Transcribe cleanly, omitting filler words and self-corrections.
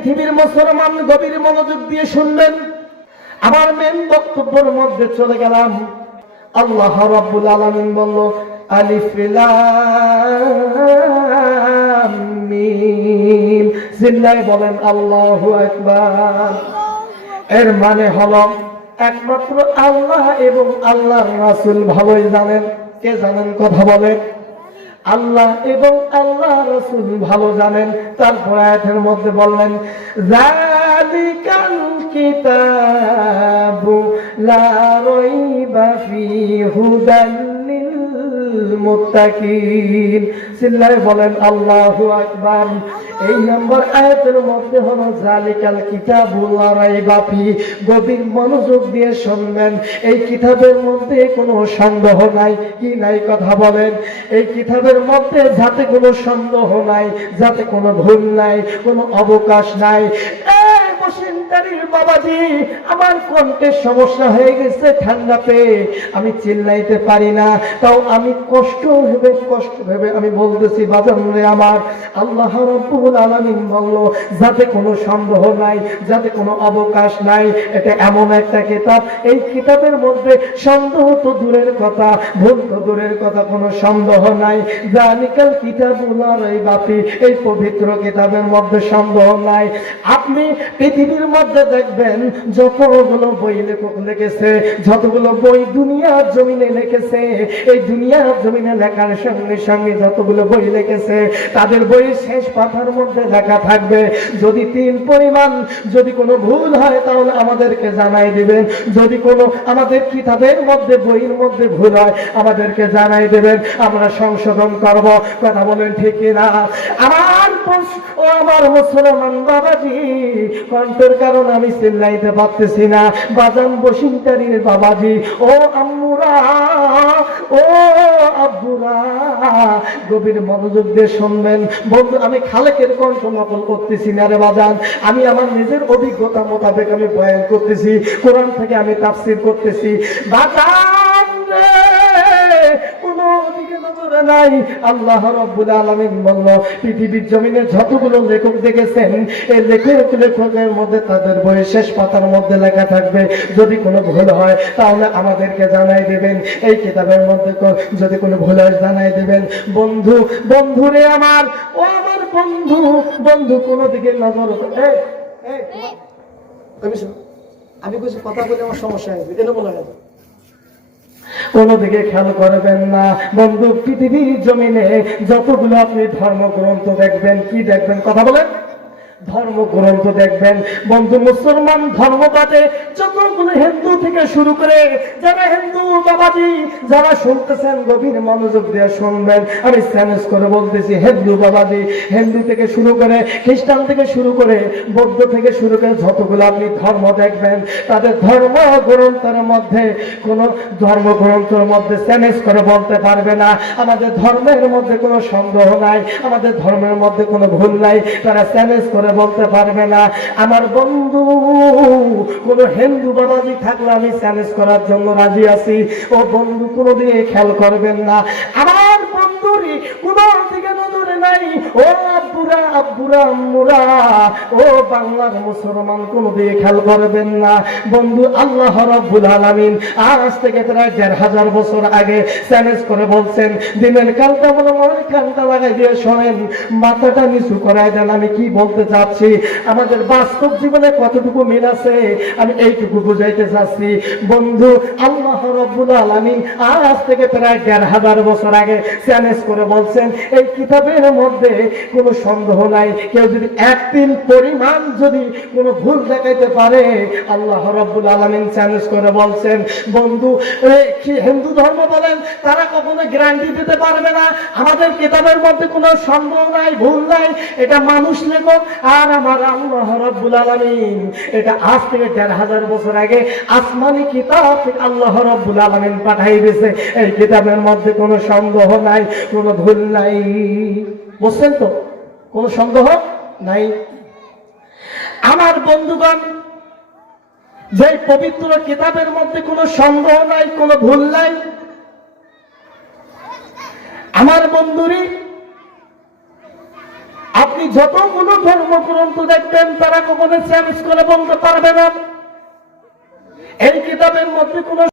পৃথিবীর মুসলমান গভীর মনোযোগ দিয়ে শুনবেন। আমার মেন বক্তব্যের মধ্যে চলে গেলাম। আল্লাহ রাব্বুল আলামিন বলল আলিফ লাম মিম, চিল্লায়ে বলেন আল্লাহু আকবার। এর মানে হলো একমাত্র আল্লাহ এবং আল্লাহর রাসূল ভালোই জানেন। কে জানেন কথা বলেন? আল্লাহ এবং আল্লাহ রাসূল ভালো জানেন। তারপর আয়াতের মধ্যে বললেন যালিকাল কিতাবু লা রাইবা ফীহি হুদাল লিল মুত্তাকিন। চিল্লায়ে বলেন আল্লাহু আকবার। এই নম্বর আয়াতের মধ্যে হলো যালিকাল কিতাবু লা রাইবা ফীহি, গভীর মনোযোগ দিয়ে শুনবেন। এই কিতাবের মধ্যে কোনো সন্দেহ নাই। কি নাই কথা বলেন? এই কিতাবের মধ্যে যাতে কোনো সন্দেহ নাই, যাতে কোনো ভুল নাই, কোনো অবকাশ নাই। বাবাজি, আমার কণ্ঠের সমস্যা হয়ে গেছে, ঠান্ডা পেয়ে আমি চিল্লাইতে পারি না, তাও আমি কষ্ট ভেবে আমি বলতেছি বাজান রে আমার। আল্লাহ রাব্বুল আলামিন বলল যাতে কোনো সন্দেহ নাই, যাতে কোনো অবকাশ নাই। এটা এমন একটা কিতাব, এই কিতাবের মধ্যে সন্দেহ তো দূরের কথা, ভুল তো দূরের কথা, কোনো সন্দেহ নাই। যালিকাল কিতাবুল লা রাইবা ফীহি, এই পবিত্র কিতাবের মধ্যে সন্দেহ নাই। আপনি পৃথিবীর মধ্যে দেখবেন যতগুলো বই লেখক লিখেছে, যতগুলো বই দুনিয়ার জমিনে লিখেছে, এই দুনিয়ার জমিনে লেখার সঙ্গে সঙ্গে যতগুলো বই লিখেছে, তাদের বইয়ের শেষ পাতার মধ্যে লেখা থাকবে যদি তিল পরিমাণ যদি কোনো ভুল হয় তাহলে আমাদেরকে জানাই দিবেন। যদি কোনো আমাদের কিতাবের মধ্যে বইয়ের মধ্যে ভুল হয় আমাদেরকে জানাই দেবেন, আমরা সংশোধন করব। কথা বলেন ঠিক কিনা? আমার মুসলমান বাবাজি, কণ্ঠের কারণে আমি চিল্লাইতে পারতেছি না। বাজান বসিমতারির বাবাজি, ও আম্মুরা, ও আব্বুরা, গভীর মনোযোগ দিয়ে শুনবেন। বন্ধু, আমি খালেকের কণ্ঠ নকল করতেছি না রে বাজান, আমি আমার নিজের অভিজ্ঞতা মোতাবেক আমি বয়ান করতেছি, কোরআন থেকে আমি তাফসীর করতেছি। বাজান রে, কোনো দিকে নজরে নাই। আল্লাহ রাব্বুল আলামিন বলল পৃথিবীর জমিনে যতগুলো লেখক দেখেছেন, এই লেখকের মধ্যে তাদের বইয়ের শেষ পাতার মধ্যে লেখা থাকবে যদি কোনো ভুল হয় তাহলে আমাদেরকে জানাই দেবেন। এই কিতাবের মধ্যে যদি কোনো ভুল হয় জানাই দেবেন। বন্ধু, বন্ধুরে আমার, ও আমার বন্ধু, বন্ধু কোনো দিকে নজর, আমি কিছু কথা বলে আমার সমস্যা হয়েছে, কেন বলা গেল? কোনদিকে খেয়াল করবেন না। বন্ধু, পৃথিবীর জমিনে যতগুলো আপনি ধর্মগ্রন্থ দেখবেন, কি দেখবেন কথা বলেন? ধর্মগ্রন্থ দেখবেন। বন্ধু, মুসলমান ধর্মবাদে যতগুলো হিন্দু থেকে শুরু করে, যারা হিন্দু বাবাজি যারা শুনতেছেন গভীর মনোযোগ দিয়ে শুনবেন, আমি চ্যালেঞ্জ করে বলতেছি, হিন্দু বাবাজি, হিন্দু থেকে শুরু করে, খ্রিস্টান থেকে শুরু করে, বৌদ্ধ থেকে শুরু করে যতগুলো আপনি ধর্ম দেখবেন, তাদের ধর্মগ্রন্থের মধ্যে কোন ধর্মগ্রন্থের মধ্যে চ্যালেঞ্জ করে বলতে পারবে না আমাদের ধর্মের মধ্যে কোনো সন্দেহ নাই, আমাদের ধর্মের মধ্যে কোনো ভুল নাই, তারা চ্যালেঞ্জ করে বলতে পারবে না। আমার বন্ধু, কোন হিন্দু বাবাজি থাকলে আমি চ্যালেঞ্জ করার জন্য রাজি আছি। ও বন্ধু, কোনদিকে খেয়াল করবেন না, আমার বন্ধুরি কোন দিকে নজরে নাই। ও আব্বুরা, আব্বুরা, আম্মুরা, ও বাংলার মুসলমান, কোনদিকে খেয়াল করবেন না। বন্ধু, আল্লাহ রাব্বুল আলামিন আজ থেকে প্রায় ১৫০০ বছর আগে চ্যালেঞ্জ করে বলছেন, দিনের কালটা বলে মনের কানটা লাগাই দিয়ে শোনেন, মাথাটা নিচু করায় দেন। আমি কি বলতে চাচ্ছি, আমাদের বাস্তব জীবনে কতটুকু মিল আছে আমি এইটুকু বুঝাইতে চাচ্ছি। বন্ধু, আল্লাহ রাব্বুল আলামিন আজ থেকে প্রায় ১৫০০ বছর আগে চ্যালেঞ্জ করে বলছেন, এই কিতাবের মধ্যে কোনো সন্দেহ নাই, কেউ যদি এক তিল পরিমাণ যদি কোনো ভুল দেখাইতে পারে, আল্লাহ রাব্বুল আলামিন চ্যালেঞ্জ করে বলছেন। বন্ধু, কি হিন্দু ধর্ম বলেন, তারা কখনো গ্যারান্টি দিতে পারবে না আমাদের কিতাবের মধ্যে কোনো সন্দেহ নাই, ভুল নাই, এটা মানুষ লেখক। আর আমার আল্লাহ রাব্বুল আলামিন এটা আজ থেকে ১৫০০ বছর আগে আসমানি কিতাব আল্লাহ রাব্বুল আলামিন পাঠাই দিয়েছে। এই কিতাবের মধ্যে কোনো সন্দেহ নাই, কোনো ভুল নাই। বুঝছেন তো? কোনো সন্দেহ নাই। আমার বন্ধুগণ, যে পবিত্র কিতাবের মধ্যে কোনো সন্দেহ নাই, কোনো ভুল নাই, আমার বন্ধুরি, আপনি আপনি যতগুলো ধর্মগ্রন্থ দেখবেন তারা কখনো চ্যালেঞ্জ করে বলতে পারবে না এই কিতাবের মধ্যে কোনো